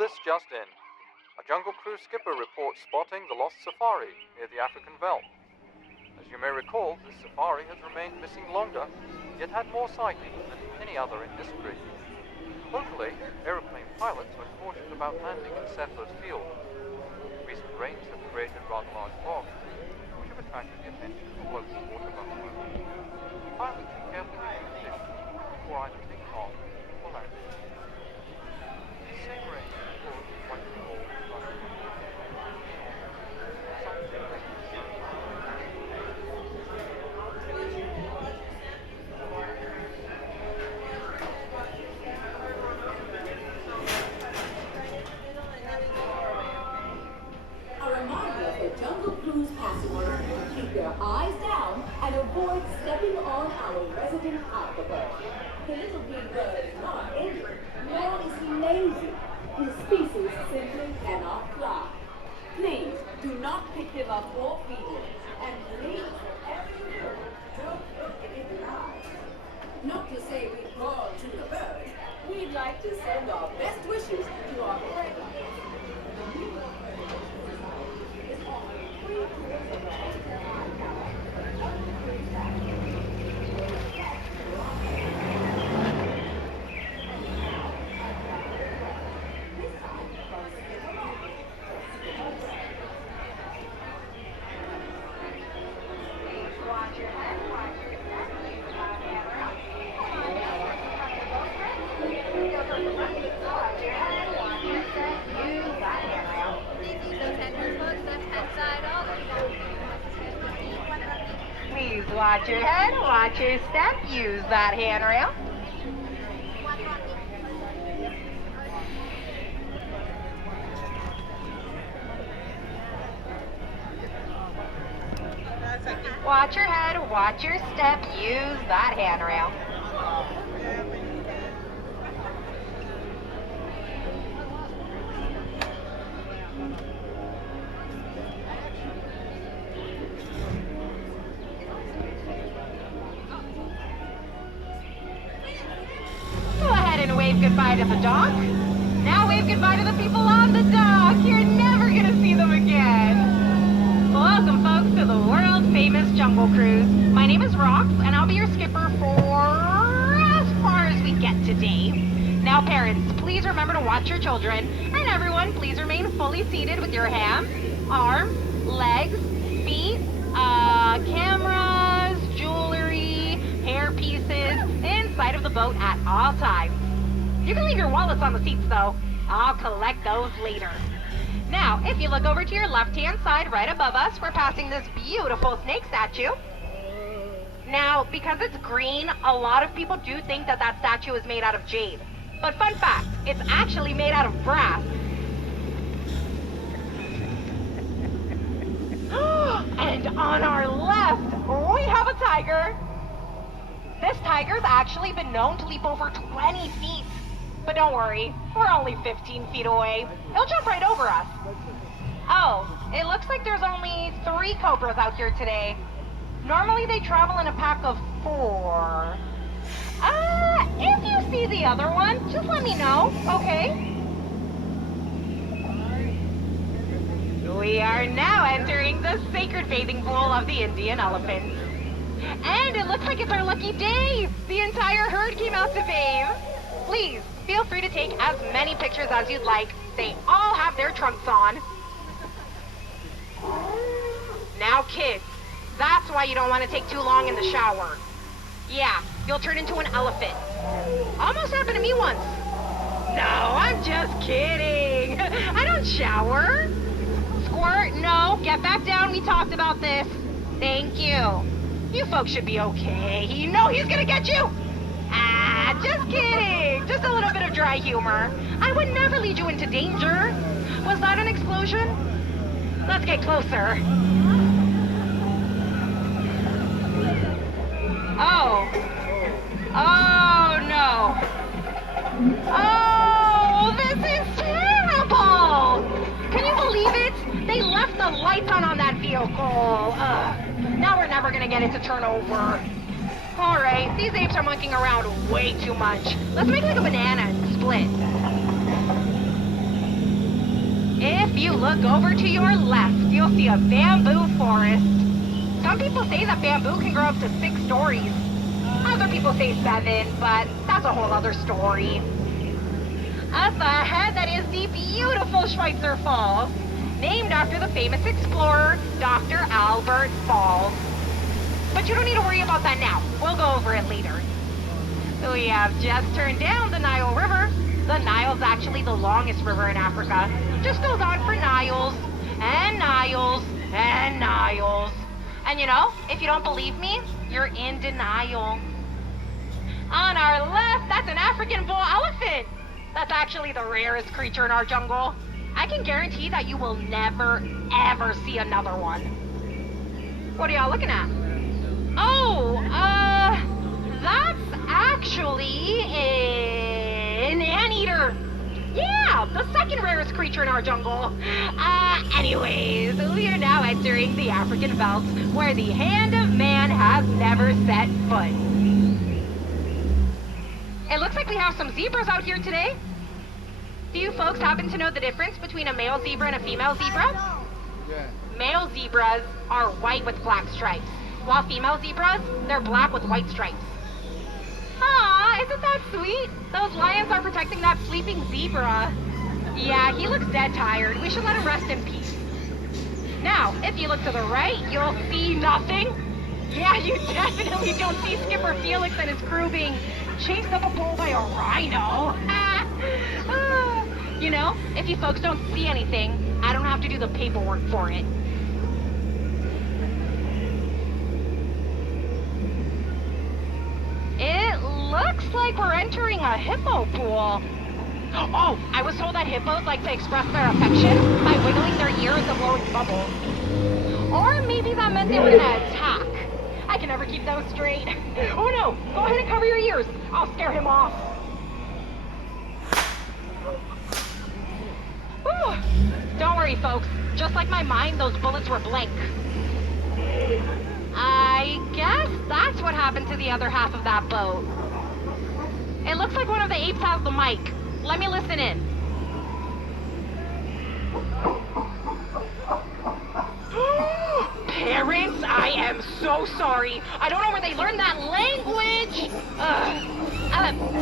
This just in. A Jungle Cruise skipper reports spotting the lost safari near the African Veld. As you may recall, this safari has remained missing longer, yet had more sightings than any other in history. Locally, aeroplane pilots are cautious about landing in Settlers Field. Recent rains have created rather large fogs, which have attracted the attention of local water buffalo. Pilots should carefully review conditions before either taking off or landing. These same rains caused quite a cold running. A reminder for Jungle Cruise passengers to keep their eyes down and avoid stepping on our resident alphabet. The little big bird is not injured, nor is he lazy. His species simply cannot fly. Please do not pick him up or feed him, and please, whatever you do, don't look it in the eye. Not to say we call to the bird, we'd like to send our best wishes to our friend. Please watch your head, watch your step, use that handrail. Watch your head, watch your step, use that handrail. Go ahead and wave goodbye to the dock. Now wave goodbye to the people on the dock. You're never gonna see them again. Welcome, folks, to the world-famous Jungle Cruise. My name is Rox, and I'll be your skipper for as far as we get today. Now, parents, please remember to watch your children, and everyone, please remain fully seated with your hands, arms, legs, feet, cameras, jewelry, hair pieces inside of the boat at all times. You can leave your wallets on the seats, though. I'll collect those later. Now, if you look over to your left-hand side right above us, we're passing this beautiful snake statue. Now, because it's green, a lot of people do think that that statue is made out of jade. But fun fact, it's actually made out of brass. And on our left, we have a tiger. This tiger's actually been known to leap over 20 feet. But don't worry, we're only 15 feet away. He'll jump right over us. Oh, it looks like there's only 3 cobras out here today. Normally they travel in a pack of 4. If you see the other one, just let me know, okay? We are now entering the sacred bathing pool of the Indian elephants. And it looks like it's our lucky day. The entire herd came out to bathe. Please, feel free to take as many pictures as you'd like. They all have their trunks on. Now, kids, that's why you don't want to take too long in the shower. Yeah, you'll turn into an elephant. Almost happened to me once. No, I'm just kidding. I don't shower. Squirt, no, get back down. We talked about this. Thank you. You folks should be okay. You know he's gonna get you. Just kidding. Just a little bit of dry humor. I would never lead you into danger. Was that an explosion? Let's get closer. Oh. Oh, no. Oh, this is terrible. Can you believe it? They left the lights on that vehicle. Now we're never gonna get it to turn over. All right, these apes are monkeying around way too much. Let's make like a banana and split. you look over to your left, you'll see a bamboo forest. Some people say that bamboo can grow up to 6 stories. Other people say 7, but that's a whole other story. Up ahead, that is the beautiful Schweitzer Falls, named after the famous explorer, Dr. Albert Falls. But you don't need to worry about that now. We'll go over it later. We have just turned down the Nile River. The Nile's actually the longest river in Africa. Just goes on for Niles, and Niles, and Niles. And you know, if you don't believe me, you're in denial. On our left, that's an African bull elephant. That's actually the rarest creature in our jungle. I can guarantee that you will never, ever see another one. What are y'all looking at? Oh, that's actually an anteater. Yeah, the second rarest creature in our jungle. Anyways, we are now entering the African veldt, where the hand of man has never set foot. It looks like we have some zebras out here today. Do you folks happen to know the difference between a male zebra and a female zebra? Yeah. Male zebras are white with black stripes, while female zebras, they're black with white stripes. Aw, isn't that sweet? Those lions are protecting that sleeping zebra. Yeah, he looks dead tired. We should let him rest in peace. Now, if you look to the right, you'll see nothing. Yeah, you definitely don't see Skipper Felix and his crew being chased up a pole by a rhino. You know, if you folks don't see anything, I don't have to do the paperwork for it. It looks like we're entering a hippo pool. Oh, I was told that hippos like to express their affection by wiggling their ears and blowing bubbles. Or maybe that meant they were gonna attack. I can never keep those straight. Oh no, go ahead and cover your ears. I'll scare him off. Whew. Don't worry, folks. Just like my mind, those bullets were blank. I guess that's what happened to the other half of that boat. It looks like one of the apes has the mic. Let me listen in. Parents, I am so sorry. I don't know where they learned that language.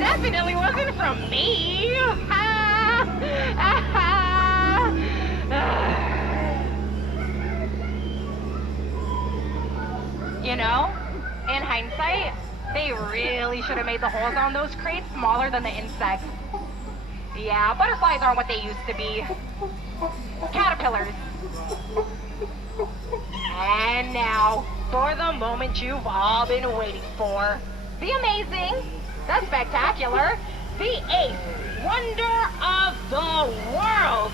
Definitely wasn't from me. You know, in hindsight, they really should have made the holes on those crates smaller than the insects. Yeah, butterflies aren't what they used to be. Caterpillars. And now, for the moment you've all been waiting for. The amazing, the spectacular, the eighth wonder of the world.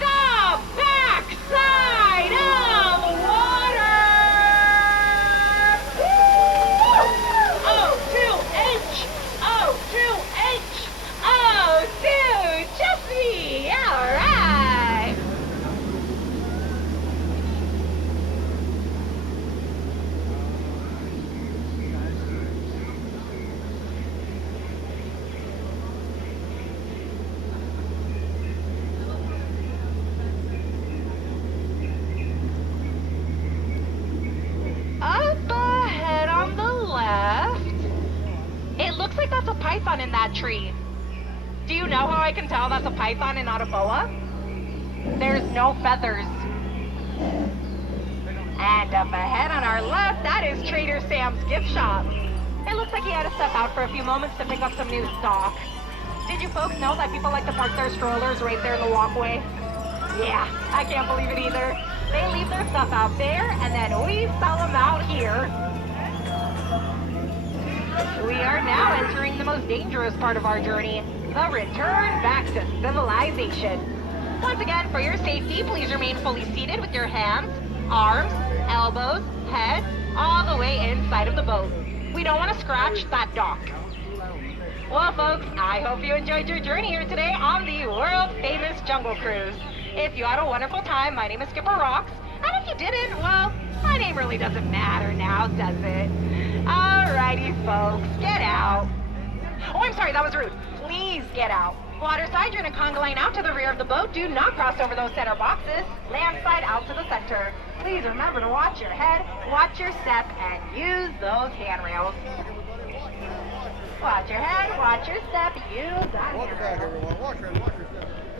The backside of water! O2H! O2H! O2! Just me! Alright! Up ahead on the left, it looks like that's a python in that tree. Do you know how I can tell that's a python and not a boa? There's no feathers. And up ahead on our left, that is Trader Sam's gift shop. It looks like he had to step out for a few moments to pick up some new stock. Did you folks know that people like to park their strollers right there in the walkway? Yeah, I can't believe it either. They leave their stuff out there, and then we sell them out here. We are now entering the most dangerous part of our journey, the return back to civilization. Once again, for your safety, please remain fully seated with your hands, arms, elbows, head, all the way inside of the boat. We don't want to scratch that dock. Well, folks, I hope you enjoyed your journey here today on the world-famous Jungle Cruise. If you had a wonderful time, my name is Skipper Rocks, and if you didn't, well, my name really doesn't matter now, does it? Alrighty, folks, get out. Oh, I'm sorry, that was rude. Please get out. Water side, you're in a conga line out to the rear of the boat. Do not cross over those center boxes. Land side out to the center. Please remember to watch your head, watch your step, and use those handrails. Watch your head, watch your step, use that Watch your back, handrail. everyone. Watch your step.